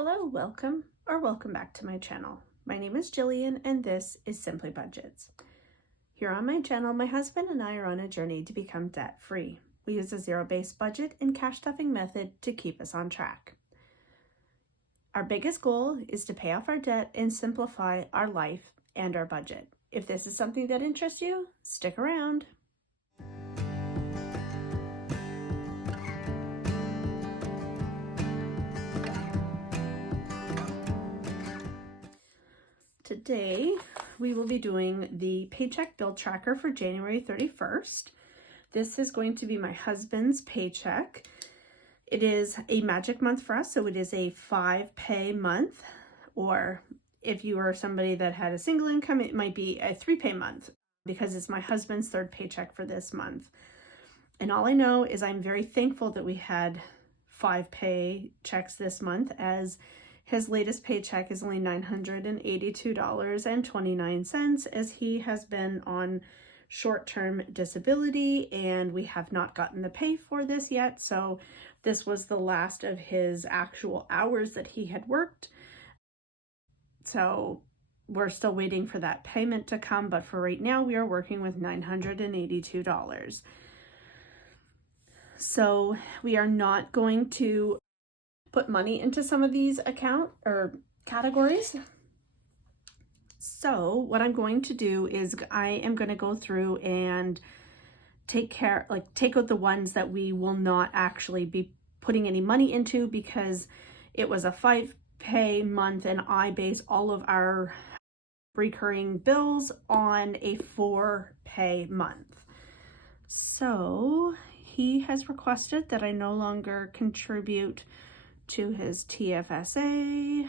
Hello, welcome back to my channel. My name is Jillian and this is Simply Budgets. Here on my channel, my husband and I are on a journey to become debt-free. We use a zero-based budget and cash stuffing method to keep us on track. Our biggest goal is to pay off our debt and simplify our life and our budget. If this is something that interests you, stick around. Today, we will be doing the Paycheck bill tracker for January 31st. This is going to be my husband's paycheck. It is a magic month for us, so it is a 5-pay month, or if you are somebody that had a single income, it might be a 3-pay month because it's my husband's third paycheck for this month. And all I know is I'm very thankful that we had 5-pay checks this month, as his latest paycheck is only $982.29, as he has been on short-term disability and we have not gotten the pay for this yet. So this was the last of his actual hours that he had worked. So we're still waiting for that payment to come, but for right now we are working with $982. So we are not going to put money into some of these account or categories. So what I'm going to do is I am going to go through and take out the ones that we will not actually be putting any money into, because it was a 5-pay month and I base all of our recurring bills on a 4-pay month. So he has requested that I no longer contribute to his TFSA,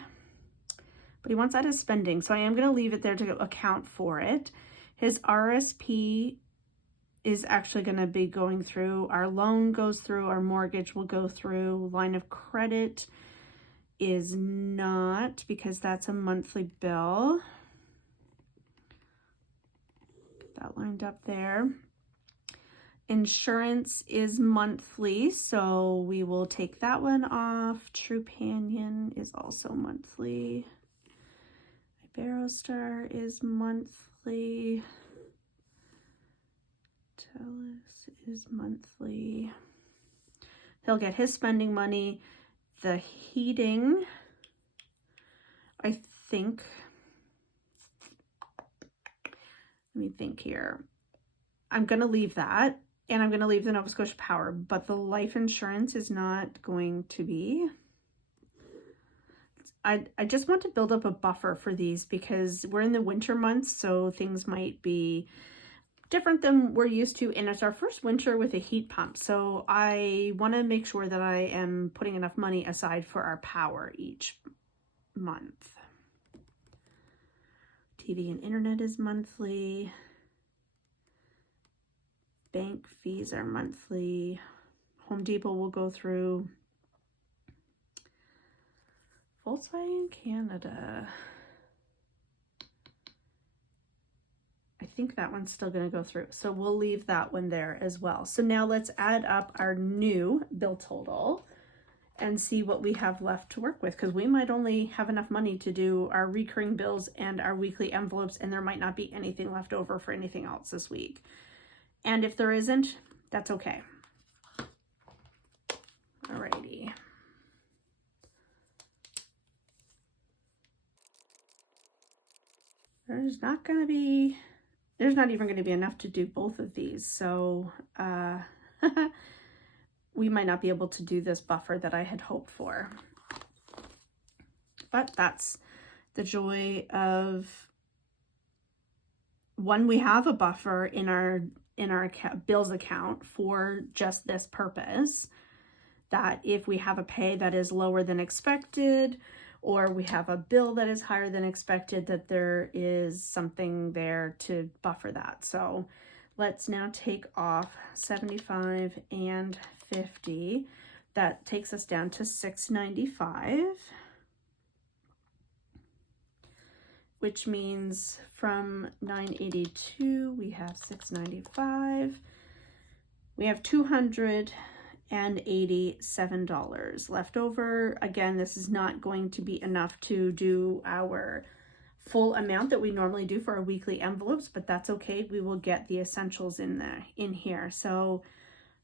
but he wants that as spending, so I am going to leave it there to account for it. His RSP is actually going to be going through, our loan goes through, our mortgage will go through, line of credit is not, because that's a monthly bill. Get that lined up there. Insurance is monthly, so we will take that one off. Trupanion is also monthly. Barrowstar is monthly. Telus is monthly. He'll get his spending money. The heating, I think, let me think here. I'm going to leave that. And I'm going to leave the Nova Scotia Power, but the life insurance is not going to be. I just want to build up a buffer for these because we're in the winter months, so things might be different than we're used to. And it's our first winter with a heat pump. So I want to make sure that I am putting enough money aside for our power each month. TV and internet is monthly. Bank fees are monthly. Home Depot will go through. Volkswagen Canada, I think that one's still going to go through. So we'll leave that one there as well. So now let's add up our new bill total and see what we have left to work with, because we might only have enough money to do our recurring bills and our weekly envelopes, and there might not be anything left over for anything else this week. And if there isn't, that's okay. Alrighty. There's not even going to be enough to do both of these. So we might not be able to do this buffer that I had hoped for. But that's the joy of when we have a buffer in our bills account for just this purpose, that if we have a pay that is lower than expected, or we have a bill that is higher than expected, that there is something there to buffer that. So let's now take off 75 and 50. That takes us down to $695. Which means from 982, we have 695. We have $200 $87 left over. Again, this is not going to be enough to do our full amount that we normally do for our weekly envelopes, but that's okay. We will get the essentials in here. So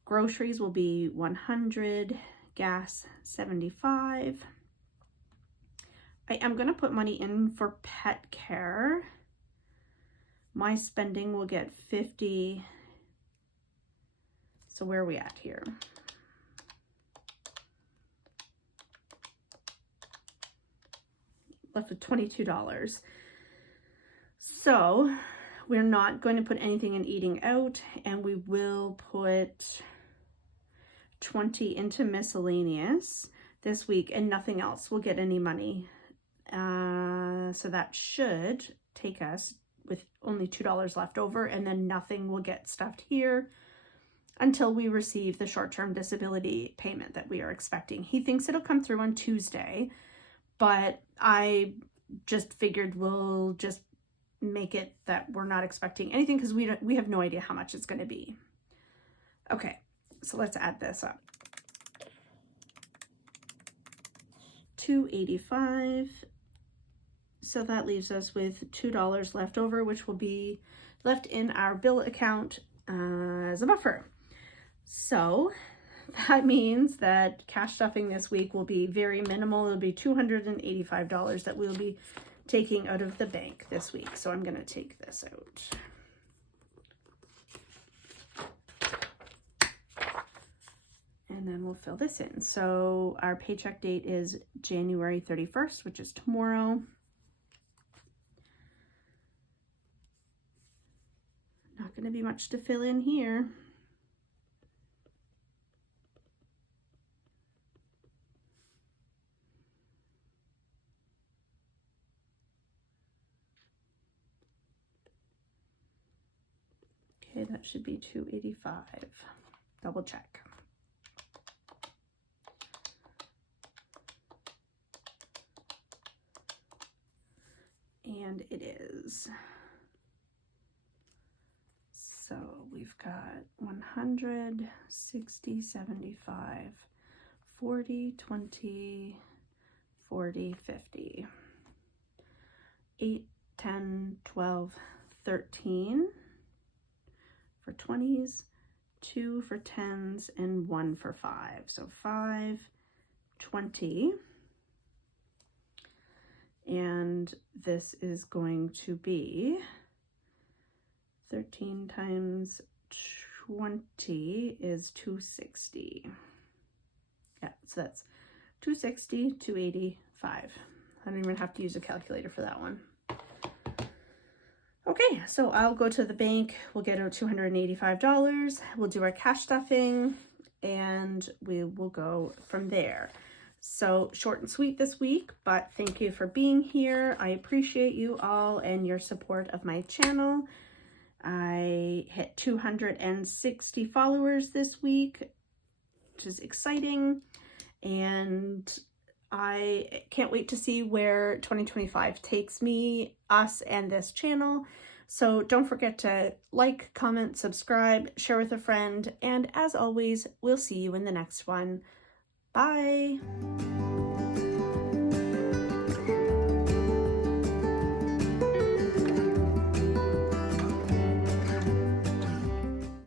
groceries will be 100, gas 75. I am going to put money in for pet care. My spending will get 50. So where are we at here? Left with $22. So we're not going to put anything in eating out, and we will put 20 into miscellaneous this week and nothing else will get any money. So that should take us with only $2 left over, and then nothing will get stuffed here until we receive the short-term disability payment that we are expecting. He thinks it'll come through on Tuesday, but I just figured we'll just make it that we're not expecting anything because we have no idea how much it's going to be. Okay, so let's add this up. $285. So that leaves us with $2 left over, which will be left in our bill account as a buffer. So that means that cash stuffing this week will be very minimal. It'll be $285 that we'll be taking out of the bank this week. So I'm going to take this out. And then we'll fill this in. So our paycheck date is January 31st, which is tomorrow. Not going to be much to fill in here. Okay, that should be $285. Double check. And it is. So we've got 100, 60, 75, 40, 20, 40, 50, 8, 10, 12, 13 for 20s, 2 for 10s, and 1 for 5. So 5, 20. And this is going to be 13 times 20 is 260. Yeah, so that's 260, 285. I don't even have to use a calculator for that one. Okay, so I'll go to the bank. We'll get our $285. We'll do our cash stuffing, and we will go from there. So short and sweet this week, but thank you for being here. I appreciate you all and your support of my channel. I hit 260 followers this week, which is exciting, and I can't wait to see where 2025 takes me, us, and this channel. So don't forget to like, comment, subscribe, share with a friend, and as always, we'll see you in the next one. Bye!